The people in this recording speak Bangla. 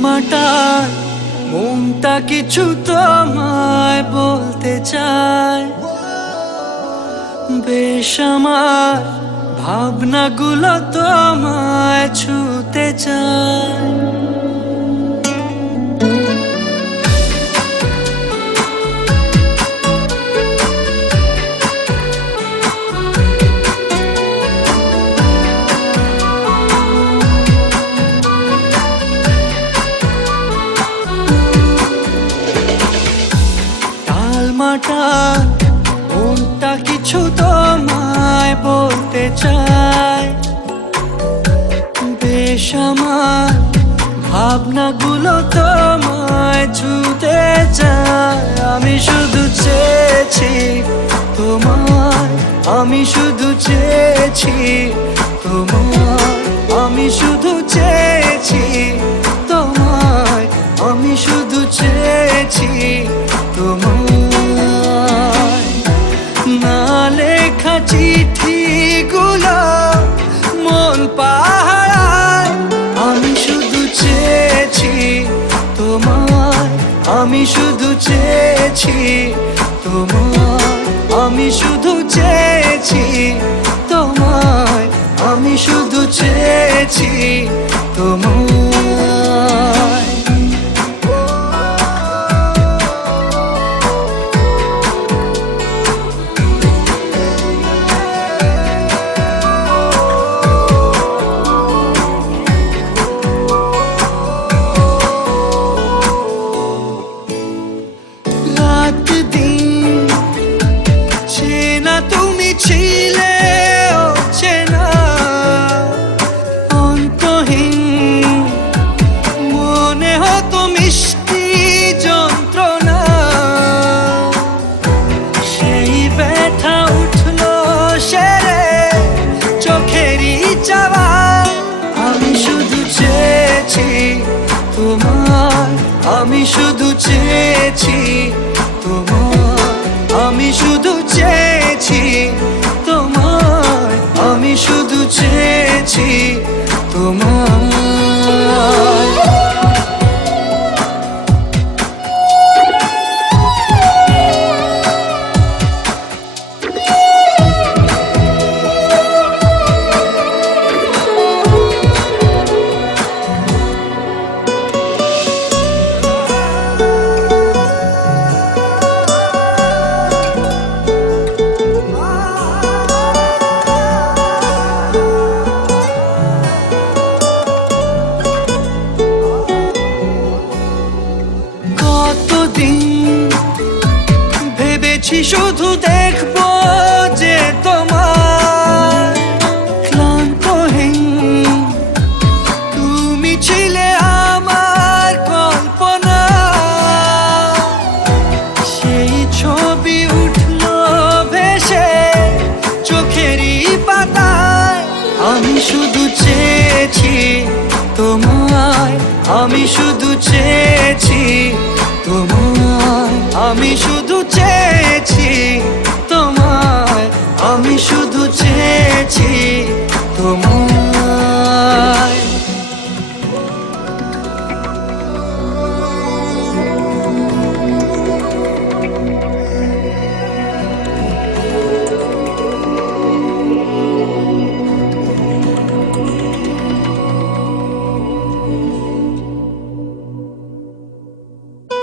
টালমাটাল মনটা কিছু তোমায় বলতে চায়, বেশ আমার ভাবনাগুলো তোমায় ছুতে চায়। টালমাটাল মনটা কিছু তোমায় বলতে চায়, বেশ আমার ভাবনাগুলো তোমায় ছুতে চায়। আমি শুধু চেয়েছি তোমায়, আমি শুধু চেয়েছি তোমায়, আমি শুধু চেয়েছি তোমায়, আমি শুধু চেয়েছি তোমায়। না লেখা চিঠিগুলো মন পাহারায়, আমি শুধু চেয়েছি তোমায়, আমি শুধু চেয়েছি তোমায়, আমি শুধু চেয়েছি তোমায়, আমি শুধু চেয়েছি তোমায়। তুমি ছিলে অচেনা অন্তহীন, মনে হতো মিষ্টি যন্ত্রণা, সেই ব্যথা উঠলো সেরে চোখেরই চাওয়া। আমি শুধু চেয়েছি তোমার, আমি শুধু চেয়েছি তোমার, আমি শুধু চেয়েছি তোমায়, আমি শুধু চেয়েছি তোমায়। ভেবেছি শুধু দেখবো যে তোমার ক্লান্তহীন, তুমি ছিলে আমার কল্পনা, সেই ছবি উঠলো ভেসে চোখেরই পাতায়। আমি শুধু চেয়েছি তোমায়, আমি শুধু চেয়েছি তোমায়, আমি শুধু চেয়েছি